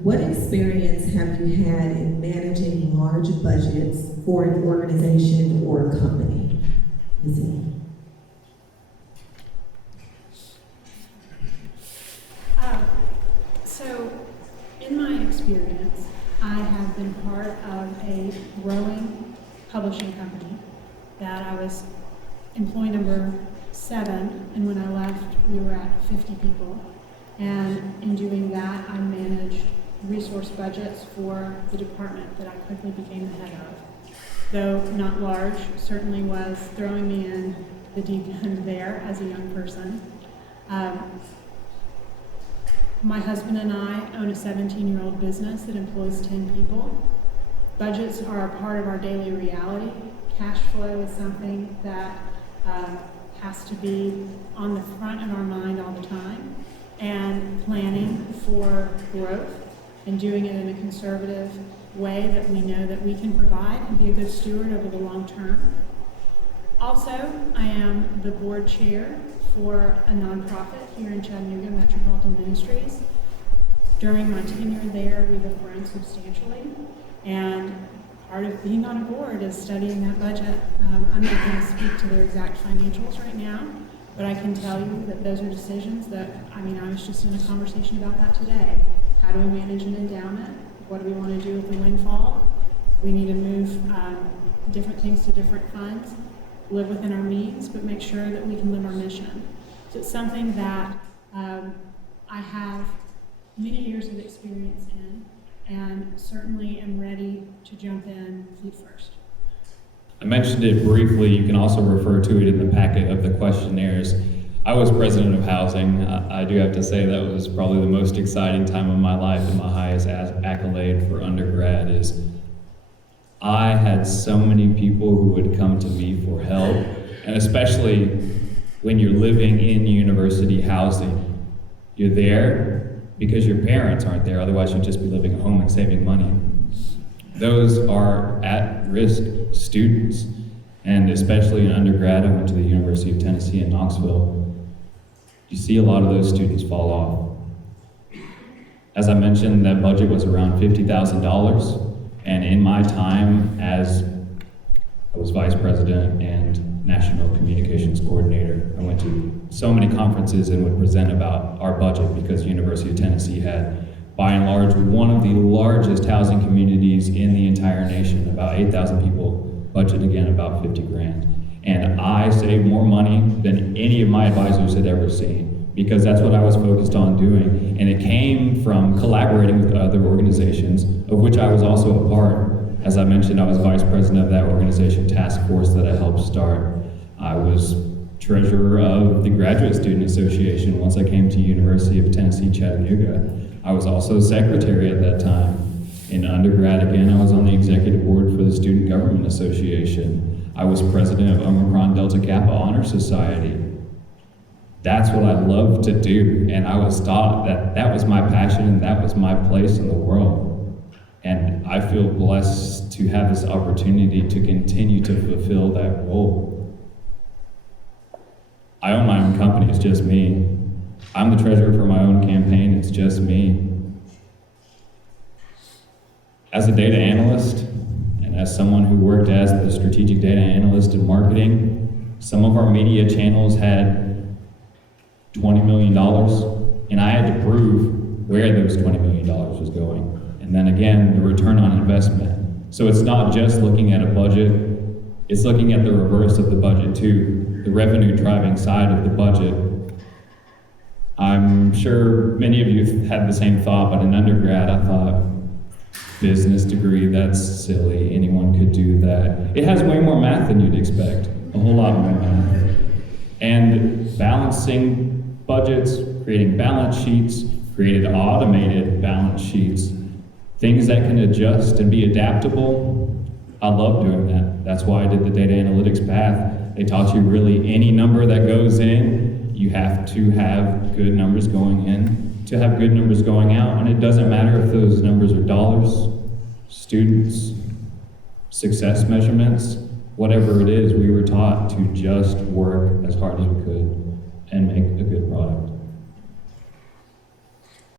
What experience have you had in managing large budgets for an organization or company? Lizzie? So, in my experience, I have been part of a growing publishing company that I was employee number 7, and when I left, we were at 50 people. And in doing that, I managed resource budgets for the department that I quickly became the head of. Though not large, certainly was throwing me in the deep end there as a young person. My husband and I own a 17-year-old business that employs 10 people. Budgets are a part of our daily reality. Cash flow is something that has to be on the front of our mind all the time. And planning for growth and doing it in a conservative way that we know that we can provide and be a good steward over the long term. Also, I am the board chair for a nonprofit here in Chattanooga, Metropolitan Ministries. During my tenure there, we have grown substantially, and part of being on a board is studying that budget. I'm not going to speak to their exact financials right now, but I can tell you that those are decisions that, I was just in a conversation about that today. How do we manage an endowment? What do we want to do with the windfall? We need to move different things to different funds, live within our means, but make sure that we can live our mission. So it's something that I have many years of experience in, and certainly am ready to jump in feet first. I mentioned it briefly. You can also refer to it in the packet of the questionnaires. I was president of housing. I do have to say that was probably the most exciting time of my life, and my highest accolade for undergrad is I had so many people who would come to me for help, and especially when you're living in university housing. You're there because your parents aren't there, otherwise you'd just be living at home and saving money. Those are at-risk students, and especially in undergrad, I went to the University of Tennessee in Knoxville. You see a lot of those students fall off. As I mentioned, that budget was around $50,000, and in my time as I was vice president and national communications coordinator, I went to so many conferences and would present about our budget because University of Tennessee had, by and large, one of the largest housing communities in the entire nation, about 8,000 people, budget again about 50 grand. And I saved more money than any of my advisors had ever seen, because that's what I was focused on doing. And it came from collaborating with other organizations, of which I was also a part. As I mentioned, I was vice president of that organization task force that I helped start. I was treasurer of the Graduate Student Association once I came to University of Tennessee, Chattanooga. I was also secretary at that time. In undergrad, again, I was on the executive board for the Student Government Association. I was president of Omicron Delta Kappa Honor Society. That's what I love to do, and I was taught that that was my passion and that was my place in the world. And I feel blessed to have this opportunity to continue to fulfill that role. I own my own company, it's just me. I'm the treasurer for my own campaign, it's just me. As a data analyst, and as someone who worked as the strategic data analyst in marketing, some of our media channels had $20 million, and I had to prove where those $20 million was going. And then again, the return on investment. So it's not just looking at a budget, it's looking at the reverse of the budget too, the revenue driving side of the budget. I'm sure many of you had the same thought, but in undergrad I thought, business degree, that's silly, anyone could do that. It has way more math than you'd expect, a whole lot more math. And balancing budgets, creating balance sheets, created automated balance sheets, things that can adjust and be adaptable. I love doing that. That's why I did the data analytics path. They taught you really any number that goes in, you have to have good numbers going in to have good numbers going out, and it doesn't matter if those numbers are dollars, students, success measurements, whatever it is, we were taught to just work as hard as we could and make